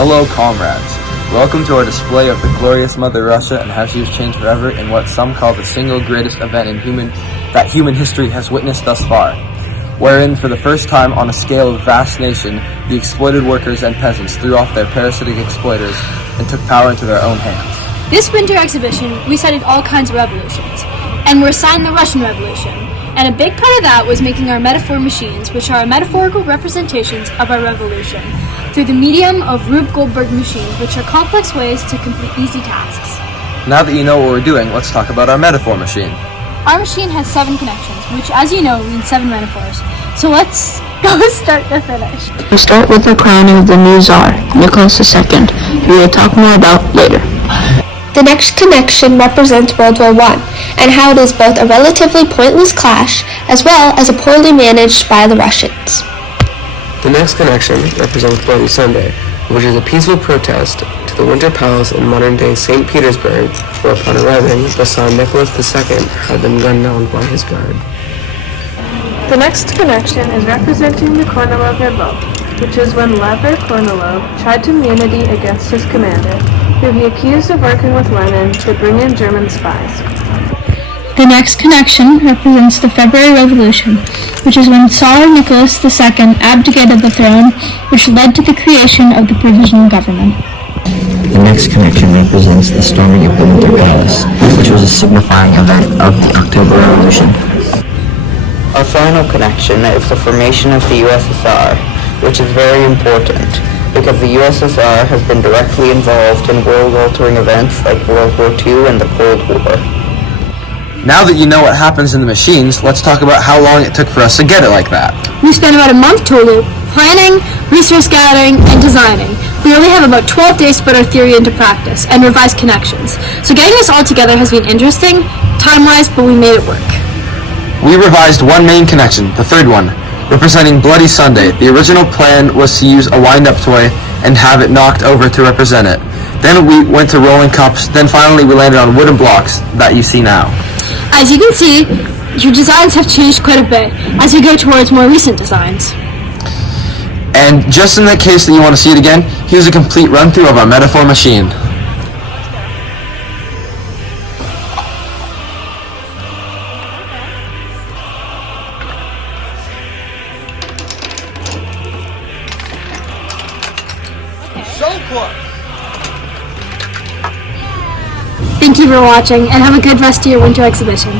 Hello, comrades. Welcome to our display of the glorious Mother Russia and how she has changed forever in what some call the single greatest event in human history has witnessed thus far, wherein for the first time on a scale of vast nation, the exploited workers and peasants threw off their parasitic exploiters and took power into their own hands. This winter exhibition, we studied all kinds of revolutions, and were assigned the Russian Revolution. And a big part of that was making our metaphor machines, which are metaphorical representations of our revolution, through the medium of Rube Goldberg machines, which are complex ways to complete easy tasks. Now that you know what we're doing, let's talk about our metaphor machine. Our machine has 7 connections, which, as you know, means 7 metaphors. So let's go start to finish. We start with the crowning of the new Tsar, Nicholas II, who we'll talk more about later. The next connection represents World War I, and how it is both a relatively pointless clash, as well as a poorly managed by the Russians. The next connection represents Bloody Sunday, which is a peaceful protest to the Winter Palace in modern-day St. Petersburg, where upon arriving, the Tsar Nicholas II had them gunned down by his guard. The next connection is representing the Kornilov revolt, which is when Lev Kornilov tried to mutiny against his commander, who he accused of working with Lenin to bring in German spies. The next connection represents the February Revolution, which is when Tsar Nicholas II abdicated the throne, which led to the creation of the provisional government. The next connection represents the storming of the Winter Palace, which was a signifying event of the October Revolution. Our final connection is the formation of the USSR, which is very important, because the USSR has been directly involved in world-altering events like World War II and the Cold War. Now that you know what happens in the machines, let's talk about how long it took for us to get it like that. We spent about a month total planning, resource gathering, and designing. We only have about 12 days to put our theory into practice and revise connections. So getting this all together has been interesting, time-wise, but we made it work. We revised one main connection, the third one, representing Bloody Sunday. The original plan was to use a wind-up toy and have it knocked over to represent it. Then we went to rolling cups, then finally we landed on wooden blocks that you see now. As you can see, your designs have changed quite a bit as you go towards more recent designs. And just in the case that you want to see it again, here's a complete run-through of our metaphor machine. Thank you for watching, and have a good rest of your winter exhibition.